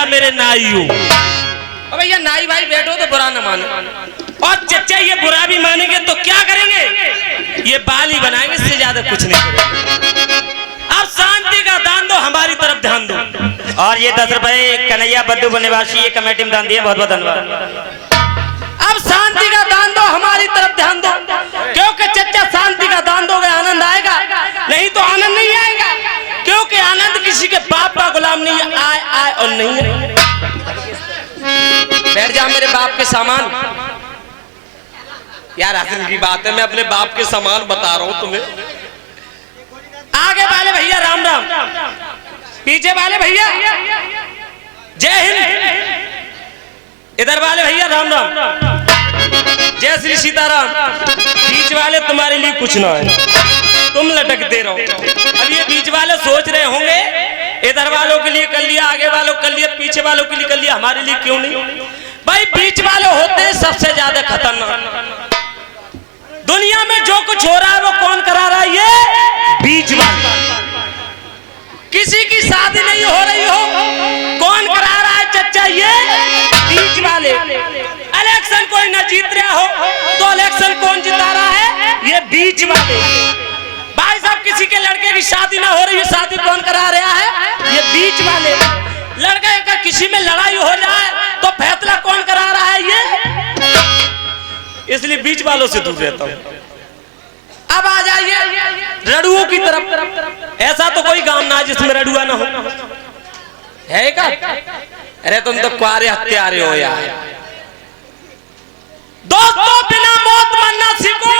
भैया मेरे नाई हो। भैया नाई भाई बैठो तो बुरा न मानो, और चचा ये बुरा भी मानेंगे तो क्या करेंगे, ये बाल ही बनाएंगे, इससे ज्यादा कुछ नहीं करेंगे। अब शांति का दान दो, हमारी तरफ ध्यान दो। और ये 10 रुपए कन्हैया बद्दू निवासी ये कमेटी में दान दिए, बहुत बहुत धन्यवाद। अब शांति का दान दो, हमारी तरफ ध्यान दो, क्योंकि चचा शांति का दान दोगे आनंद आएगा, नहीं तो आनंद नहीं आएगा, क्योंकि आनंद किसी के बाप का गुलाम नहीं है, आए आए और नहीं है। बैठ जा मेरे बाप के सामान। यार आखिर की बात है, मैं अपने बाप के सामान बता रहा हूं तुम्हें। आगे वाले भैया राम राम, पीछे वाले भैया जय हिंद, इधर वाले भैया राम राम, जय श्री सीताराम। बीच वाले तुम्हारे लिए कुछ ना है, तुम लटक दे रहो। अब ये बीच वाले सोच रहे होंगे इधर वालों के लिए कर लिया, आगे वालों कर लिया, पीछे वालों के लिए कर लिया, हमारे लिए क्यों नहीं। भाई बीच वाले होते हैं सबसे ज्यादा खतरनाक। दुनिया में जो कुछ हो रहा है वो कौन करा रहा है, ये बीच वाले। किसी की शादी नहीं हो रही हो, कौन करा रहा है चचा, ये बीच वाले। इलेक्शन कोई न जीत रहा हो तो इलेक्शन कौन जिता रहा है, ये बीच वाले। भाई साहब किसी के लड़के की शादी ना हो रही है, शादी कौन करा रहा है, ये बीच वाले। लड़के का किसी में लड़ाई हो जाए तो फैसला कौन करा रहा है, ये। इसलिए बीच वालों से दूर रहता हूं। अब आ जाइए रड़ुओं की तरफ। ऐसा तो कोई गांव ना जिसमें रड़ुआ ना हो, है क्या? अरे तुम तो कुआरे हत्यारे हो यार। दोस्तों बिना मौत मरना सीखो,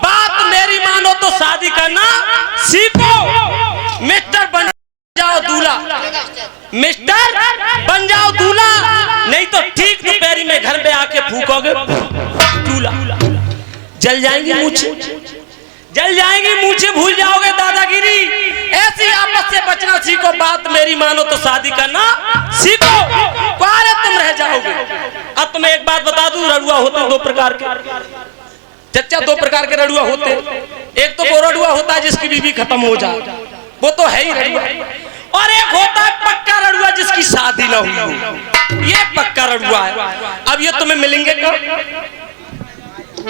बात मेरी मानो तो शादी करना सीखो। मिस्टर बन जाओ दूल्हा, मिस्टर बन जाओ दूल्हा, नहीं तो ठीक दोपहरी में घर पे आके फूकोगे दूल्हा, जल जाएंगी मूछे, जल जाएंगी मूछे, भूल जाओगे दादागिरी। ऐसी आपस से बचना सीखो, बात मेरी मानो तो शादी करना सीखो, कुआरे तुम रह जाओगे। अब तुम्हें एक बात बता दूं, रड़ुआ होते हैं दो प्रकार के चचा, दो प्रकार के रड़ुआ होते हैं। एक तो वो रड़ुआ होता है जिसकी बीवी खत्म हो जाए, वो तो है ही रड़ुआ, और एक होता है पक्का रड़ुआ जिसकी शादी ना हुई हो, ये पक्का रड़ुआ है। अब ये तुम्हें मिलेंगे कब,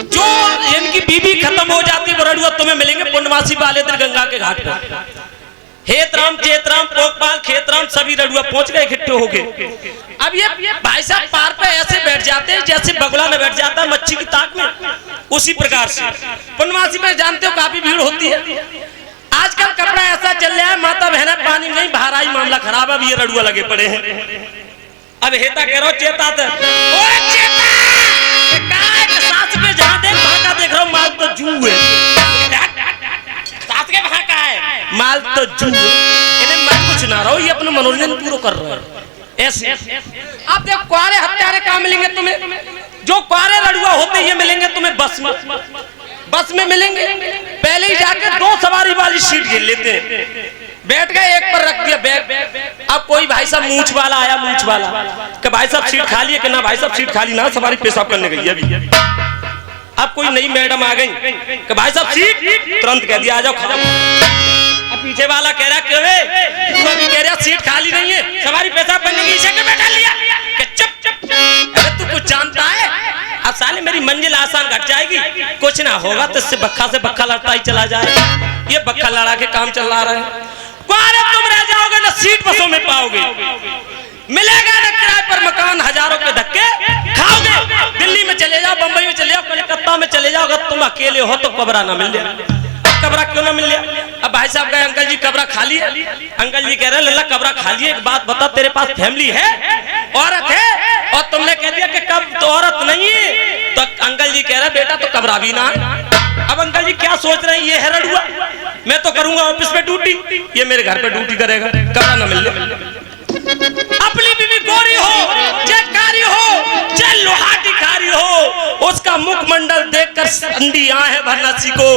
जो इनकी बीवी खत्म हो जाती है वो रड़ुआ तुम्हें मिलेंगे पूर्णमासी वाले दिन गंगा के घाट पर। हेतराम, चेतराम, पोकपाल, खेतराम सभी रड़ुआ पहुंच गए, इकट्ठे हो गए। अब ये भाई साहब पार पे ऐसे बैठ जाते हैं जैसे बगुला में बैठ जाता है मच्छी की ताक में, उसी प्रकार से पूर्णमासी में जानते हो काफी भीड़ होती है। आजकल कपड़ा ऐसा चल रहा है, माता बहना पानी नहीं बाहर आई, मामला खराब है। अब ये रड़ुआ लगे पड़े हैं। अब हेता कह रहा चेता देख रहा हूँ, माल तो जू है, साथ के वहां का है, माल तो जू है। इन्हें मैं कुछ ना रहा हूँ, ये अपने मनोरंजन पूरा कर रहा है ऐसे। आप देखो कुआरे हत्यारे कहाँ मिलेंगे तुम्हें, जो कुआरे रड़ुआ होते ये मिलेंगे तुम्हें बस में, बस में मिलेंगे। पहले ही जाके 2 सवारी वाली सीट घेर लेते हैं, बैठ गए, एक पर रख दिया बैग। अब कोई भाई साहब मूछ वाला आया, मूछ वाला कि भाई साहब सीट खाली है, कि ना भाई साहब सीट खाली ना, सवारी पेशाब करने गई है अभी। अब कोई नई मैडम आ गई कि भाई साहब सीट, तुरंत कह दिया आ जाओ खत्म। अब पीछे वाला कह रहा तू अभी कह रहा सीट खाली नहीं है, सवारी पेशाब करने गई, इसे बैठा लिया। चुप, अरे तू कुछ जानता है, अब साले मेरी मंजिल आसान घट जाएगी, कुछ ना होगा तो इससे बक्खा से बक्खा लड़ता ही चला जाए। ये बक्खा लड़ा के काम चल रहा है। कुआरे तुम रह जाओगे ना सीट बसों में पाओगे, मिलेगा ना किराए पर मकान, हजारों के धक्के खाओगे। दिल्ली में चले जाओ, बंबई में चले जाओ, कलकत्ता में चले जाओ, अगर तुम अकेले हो तो कब्रा ना मिल जाए। कब्रा क्यों ना मिल जाए? अब भाई साहब कहे अंकल जी कब्रा खाली है। अंकल जी कह रहे लल्ला कब्रा खाली है, एक बात बता तेरे पास फैमिली है, औरत है, और तुमने कह दिया कि कब तो औरत नहीं है, तो अंकल जी कह रहे बेटा तो कब्रा भी ना है। अब अंकल जी क्या सोच रहे हैं, ये है रड़ुआ, मैं तो करूंगा ऑफिस में ड्यूटी, ये मेरे घर पे ड्यूटी करेगा, कब्रा ना मिल जाए। अपनी बीवी गोरी हो, चाहे कारी हो, चाहे लोहाटी कारी हो, उसका मुखमंडल देखकर संधी आहे भरना सीखो,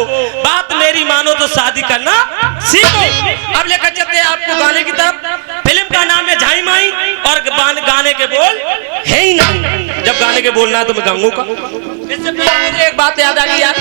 बात मेरी मानो तो शादी करना सीखो। अब लेकर चलते हैं आपको गाने की तरफ। फिल्म का नाम है झाई माई, और गाने के बोल है ही नहीं। जब गाने के बोलना है तो मैं गाऊंगा। इससे मुझे एक बात याद आ गई यार,